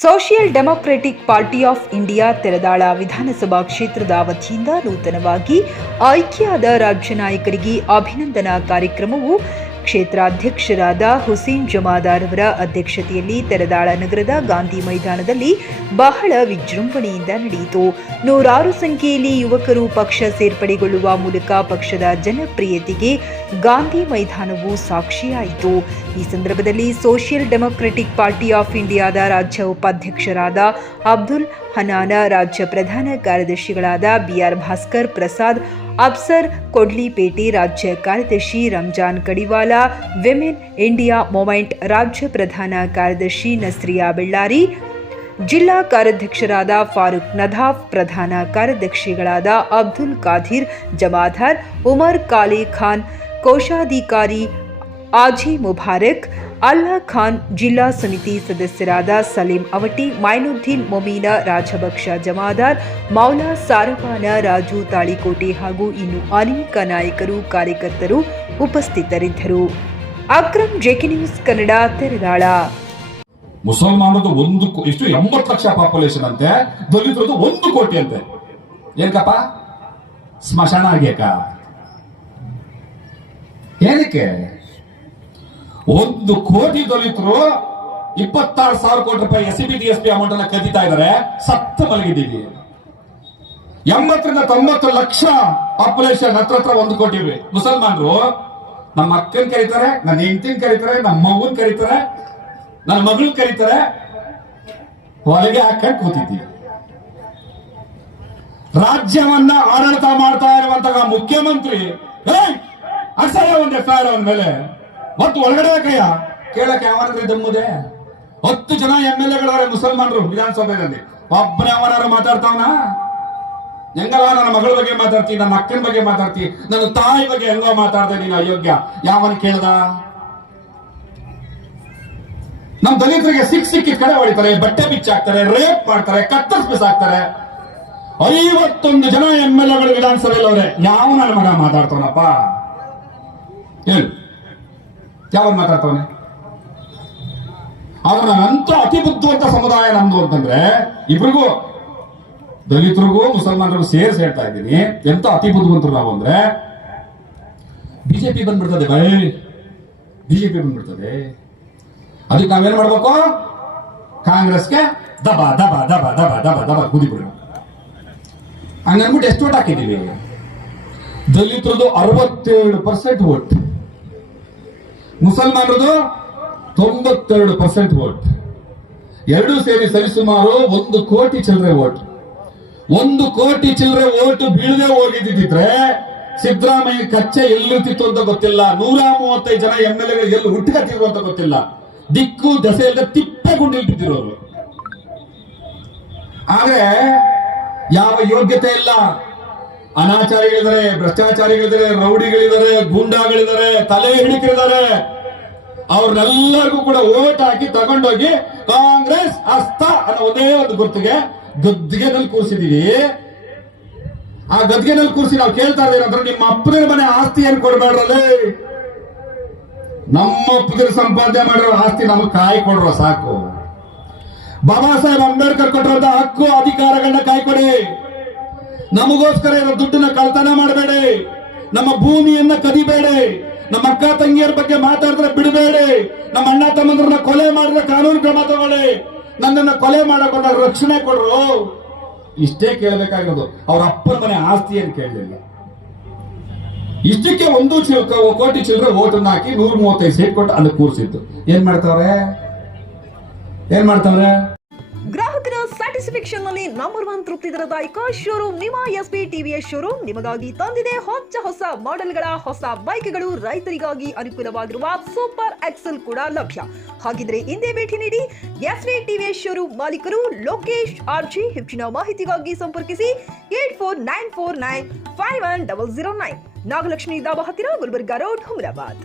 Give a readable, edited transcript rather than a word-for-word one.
Social democratic party of India Teradal ವಿಧಾನಸಭಾ ಕ್ಷೇತ್ರದ ವತಿಯಿಂದ ನೂತನವಾಗಿ ಆಯ್ಕೆಯಾದ ರಾಜ್ಯ ನಾಯಕರಿಗೆ ಅಭಿನಂದನಾ ಕಾರ್ಯಕ್ರಮವು ಕ್ಷೇತ್ರಾಧ್ಯಕ್ಷರಾದ ಹುಸೇನ್ ಜಮಾದಾರ್ ಅವರ ಅಧ್ಯಕ್ಷತೆಯಲ್ಲಿ ತೆರದಾಳ ನಗರದ ಗಾಂಧಿ ಮೈದಾನದಲ್ಲಿ ಬಹಳ ವಿಜೃಂಭಣೆಯಿಂದ ನಡೆಯಿತು. ನೂರಾರು ಸಂಖ್ಯೆಯಲ್ಲಿ ಯುವಕರು ಪಕ್ಷ ಸೇರ್ಪಡೆಗೊಳ್ಳುವ ಮೂಲಕ ಪಕ್ಷದ ಜನಪ್ರಿಯತೆಗೆ ಗಾಂಧಿ ಮೈದಾನವು ಸಾಕ್ಷಿಯಾಯಿತು. ಈ ಸಂದರ್ಭದಲ್ಲಿ ಸೋಷಿಯಲ್ ಡೆಮೊಕ್ರೆಟಿಕ್ ಪಾರ್ಟಿ ಆಫ್ ಇಂಡಿಯಾದ ರಾಜ್ಯ ಉಪಾಧ್ಯಕ್ಷರಾದ ಅಬ್ದುಲ್ ಹನಾನ, ರಾಜ್ಯ ಪ್ರಧಾನ ಕಾರ್ಯದರ್ಶಿಗಳಾದ ಬಿಆರ್ ಭಾಸ್ಕರ್ ಪ್ರಸಾದ್, ಅಫ್ಸರ್ ಕೊಡ್ಲಿಪೇಟೆ, ರಾಜ್ಯ ಕಾರ್ಯದರ್ಶಿ ರಂಜಾನ್ ಕಡಿವಾಲ, ವಿಮೆನ್ ಇಂಡಿಯಾ ಮೂವ್ಮೆಂಟ್ ರಾಜ್ಯ ಪ್ರಧಾನ ಕಾರ್ಯದರ್ಶಿ ನಸ್ರಿಯಾ ಬೆಳ್ಳಾರಿ, ಜಿಲ್ಲಾ ಕಾರ್ಯಾಧ್ಯಕ್ಷರಾದ ಫಾರೂಕ್ ನದಾಫ್, ಪ್ರಧಾನ ಕಾರ್ಯದರ್ಶಿಗಳಾದ ಅಬ್ದುಲ್ ಕಾದಿರ್ ಜಮಾದಾರ್, ಉಮರ್ ಕಾಲಿ ಖಾನ್, ಕೋಶಾಧಿಕಾರಿ ಆಜಿ ಮುಬಾರಕ್, ಅಲ್ಲಾ ಖಾನ್, ಜಿಲ್ಲಾ ಸಮಿತಿ ಸದಸ್ಯರಾದ ಸಲೀಂ ಅವಟಿ, ಮೈನುದ್ದೀನ್ ಮೊಮೀನ, ರಾಜಭಕ್ಷ ಜಮಾದಾರ್, ಮೌಲಾ ಸಾರವಾನ, ರಾಜು ತಾಳಿಕೋಟೆ ಹಾಗೂ ಇನ್ನು ಅನೇಕ ನಾಯಕರು ಕಾರ್ಯಕರ್ತರು ಉಪಸ್ಥಿತರಿದ್ದರು. Akram, JK news Kannada, Teradal. ಮುಸಲ್ಮಾನರದು ಇಷ್ಟು 80 ಲಕ್ಷ ಪಾಪ್ಯುಲೇಷನ್ ಅಂತೆ, ದಲಿತರದು 1 ಕೋಟಿ ಅಂತೆ. ಏನಕ್ಕಪ್ಪ ಸ್ಮಶಾನ ಆಗ್ಯಾಕ? ಏನಕ್ಕೆ 1 ಕೋಟಿ ದಲಿತರು 26,000 ಕೋಟಿ ರೂಪಾಯಿ SCB ಅಮೌಂಟ್ ಅನ್ನ ಕದೀತಾ ಇದ್ದಾರೆ. ಸತ್ತು ಮಲಗಿದ್ದೀವಿ. 80 ರಿಂದ 90 ಲಕ್ಷ ಪಾಪ್ಯುಲೇಷನ್, ಹತ್ರ 1 ಕೋಟಿ ಮುಸಲ್ಮಾನರು. ನಮ್ಮ ಅಕ್ಕನ್ ಕರೀತಾರೆ, ನನ್ನ ಹೆಂಡತಿನ ಕರೀತಾರೆ, ನಮ್ಮ ಮಗುನ್ ಕರೀತಾರೆ, ನನ್ನ ಮಗಳನ್ ಕರೀತಾರೆ. ಹೊರಗೆ ಹಾಕಕ್ ಕೂತಿದ್ದೀವಿ. ರಾಜ್ಯವನ್ನ ಆಡಳಿತ ಮಾಡ್ತಾ ಇರುವಂತಹ ಮುಖ್ಯಮಂತ್ರಿ ಅಸಹ್ಯ ಒಂದು FIR ಅವನ ಮೇಲೆ ಮತ್ತು ಒಳಗಡೆ ಕೈಯ ಕೇಳಕ್ಕೆ ಯಾವನಾದ್ರೂ ದಮ್ಮುದೆ? 10 ಜನ MLAಗಳವರೇ ಮುಸಲ್ಮಾನರು ವಿಧಾನಸಭೆಯಲ್ಲಿ. ಒಬ್ಬನೇ ಅವನಾರು ಮಾತಾಡ್ತಾವನ? ಹೆಂಗಲ್ಲ ನನ್ನ ಮಗಳ ಬಗ್ಗೆ ಮಾತಾಡ್ತಿ, ನನ್ನ ಅಕ್ಕನ ಬಗ್ಗೆ ಮಾತಾಡ್ತಿ, ನನ್ನ ತಾಯಿ ಬಗ್ಗೆ ಹೆಂಗೋ ಮಾತಾಡ್ದೆ ನೀನು ಅಯೋಗ್ಯ? ಯಾವನ್ ಕೇಳ್ದ? ನಮ್ ದಲಿತರಿಗೆ ಸಿಕ್ಕಿದ ಕಡೆ ಹೊಡಿತಾರೆ, ಬಟ್ಟೆ ಬಿಚ್ಚಾಕ್ತಾರೆ, ರೇಪ್ ಮಾಡ್ತಾರೆ, ಕತ್ತರಿಸಿ ಬಿಸಾಕ್ತಾರೆ. 51 ಜನ MLAಗಳು ವಿಧಾನಸಭೆಯಲ್ಲಿ ಅವರೇ. ಯಾವ ನನ್ನ ಮಗ ಮಾತಾಡ್ತಾವನಪ್ಪ? ಹೇಳು, ಯಾವ ಮಾತಾಡ್ತಾವನೆ? ಆದ್ರೆ ನಾನಂತೂ ಅತಿ ಬುದ್ಧಿವಂತ ಸಮುದಾಯ ನಮ್ದು ಅಂತಂದ್ರೆ, ಇಬ್ರಿಗೂ ದಲಿತರಿಗೂ ಮುಸಲ್ಮಾನರಿಗೂ ಸೇರಿಸಿ ಹೇಳ್ತಾ ಇದ್ದೀನಿ, ಎಂತ ಅತಿ ಬುದ್ಧಿವಂತರು ನಾವು ಅಂದ್ರೆ, ಬಿಜೆಪಿ ಬಂದ್ಬಿಡ್ತದೆ, ಬಿಜೆಪಿ ಬಂದ್ಬಿಡ್ತದೆ. ಅದಕ್ಕೆ ನಾವೇನ್ ಮಾಡ್ಬೇಕು? ಕಾಂಗ್ರೆಸ್ಗೆ ದಬ ದಬ ದಬ ದಬ ದಬ ದಬ ಕುದಿ ಬಿಡೋಣ. ಹಂಗನ್ಬಿಟ್ಟು ಎಷ್ಟು ಓಟ್ ಹಾಕಿದ್ದೀವಿ? ದಲಿತರದು 67% ವೋಟ್, ಮುಸಲ್ಮಾನರದು 92% ವೋಟ್. ಎರಡೂ ಸೇರಿ ಸರಿಸುಮಾರು 1 ಕೋಟಿ ಚಿಲ್ಲರೆ ವೋಟ್. 1 ಕೋಟಿ ಚಿಲ್ಲರೆ ವೋಟ್ ಬೀಳದೆ ಹೋಗಿದ್ದಿದ್ರೆ ಸಿದ್ದರಾಮಯ್ಯ ಕಚ್ಚೆ ಎಲ್ಲಿರ್ತಿತ್ತು ಅಂತ ಗೊತ್ತಿಲ್ಲ. 135 ಜನ MLAಗಳು ಎಲ್ಲಿ ಹುಟ್ಟುಕತ್ತಿದ್ರು ಅಂತ ಗೊತ್ತಿಲ್ಲ. ದಿಕ್ಕು ದಸೆ ಇಲ್ಲದೆ ತಿಪ್ಪೆಗುಂಡು ಇಟ್ಟಿರೋರು. ಆದ್ರೆ ಯಾವ ಯೋಗ್ಯತೆ ಇಲ್ಲ. ಅನಾಚಾರಿಗಳಿದ್ದಾರೆ, ಭ್ರಷ್ಟಾಚಾರಿಗಳಿದ್ದಾರೆ, ರೌಡಿಗಳಿದ್ದಾರೆ, ಗೂಂಡಾಗಳಿದ್ದಾರೆ, ತಲೆ ಹಿಡಿಕರಿದ್ದಾರೆ. ಅವ್ರನ್ನೆಲ್ಲರಿಗೂ ಕೂಡ ಓಟ್ ಹಾಕಿ ತಗೊಂಡೋಗಿ ಕಾಂಗ್ರೆಸ್ ಹಸ್ತ ಅನ್ನೋ ಒಂದೇ ಒಂದು ಗುರ್ತಿಗೆ ಗದ್ಗೆನಲ್ಲಿ ಕೂರಿಸಿದೀವಿ. ಆ ಗದ್ಗೆನಲ್ಲಿ ಕೂರಿಸಿ ನಾವು ಕೇಳ್ತಾ ಇದ್ದೀವಿ ಅಂದ್ರೆ, ನಿಮ್ಮ ಅಪ್ಪನ ಮನೆ ಆಸ್ತಿ ಏನ್ ಕೊಡ್ಬೇಡ್ರಲ್ಲಿ, ನಮ್ಮ ಅಪ್ಪನ ಸಂಪಾದನೆ ಮಾಡಿರೋ ಆಸ್ತಿ ನಮಗೆ ಕಾಯಿ ಕೊಡ್ರೋ ಸಾಕು. ಬಾಬಾ ಸಾಹೇಬ್ ಅಂಬೇಡ್ಕರ್ ಕೊಟ್ಟಿರುವಂತ ಹಕ್ಕು ಅಧಿಕಾರಗಳನ್ನ ಕಾಯ್ಕೊಡಿ. ನಮಗೋಸ್ಕರ ಇರೋ ದುಡ್ಡನ್ನ ಕಳ್ತನ ಮಾಡಬೇಡಿ. ನಮ್ಮ ಭೂಮಿಯನ್ನ ಕದಿಬೇಡಿ. ನಮ್ಮ ಅಕ್ಕ ತಂಗಿಯರ ಬಗ್ಗೆ ಮಾತಾಡಿದ್ರೆ ಬಿಡಬೇಡಿ. ನಮ್ಮ ಅಣ್ಣ ತಮ್ಮಂದ್ರನ್ನ ಕೊಲೆ ಮಾಡಿದ್ರೆ ಕಾನೂನು ಕ್ರಮ ತಗೊಳ್ಳಿ. ನನ್ನನ್ನ ಕೊಲೆ ಮಾಡಕ್ ಬಂದಾಗ ರಕ್ಷಣೆ ಕೊಡ್ರು. ಇಷ್ಟೇ ಕೇಳಬೇಕಾಗಿರೋದು. ಅವ್ರ ಅಪ್ಪನ ಮನೆ ಆಸ್ತಿ ಏನು ಕೇಳಲಿಲ್ಲ. ಇಷ್ಟಕ್ಕೆ 1 ಕೋಟಿ ಚಿಲ್ಲರೆ ಓಟನ್ನ ಹಾಕಿ 135 ಸೀಟ್ ಕೊಟ್ಟು ಅಲ್ಲಿ ಕೂರಿಸಿದ್ದು. ಏನ್ ಮಾಡ್ತಾವ್ರೆ? ಗ್ರಾಹಕರ ಸ್ಯಾಟಿಸ್ಫ್ಯಾಕ್ಷನ್ ನಲ್ಲಿ ನಂಬರ್ 1 ತೃಪ್ತಿ ದರದಾಯಕ ಶೋರೂಮ್ ನಿಮ್ಮ SP TVS ಶೋರೂಮ್ ನಿಮಗಾಗಿ ತಂದಿದೆ ಹೊಸ ಮಾಡೆಲ್ಗಳ ಹೊಸ ಬೈಕ್ಗಳು. ರೈತರಿಗಾಗಿ ಅನುಕೂಲವಾಗಿರುವ ಸೂಪರ್ ಎಕ್ಸೆಲ್ ಕೂಡ ಲಭ್ಯ. ಹಾಗಿದ್ರೆ ಹಿಂದೆ ಭೇಟಿ ನೀಡಿ SP TVS ಶೋರೂಮ್ ಮಾಲೀಕರು ಲೋಕೇಶ್ RG. ಹೆಚ್ಚಿನ ಮಾಹಿತಿಗಾಗಿ ಸಂಪರ್ಕಿಸಿ 8494951009. ನಾಗಲಕ್ಷ್ಮಿ ದಾಬಾ ಹತ್ತಿರ, ಗುಲ್ಬರ್ಗಾ ರೋಡ್, ಹುಮರಾಬಾದ್.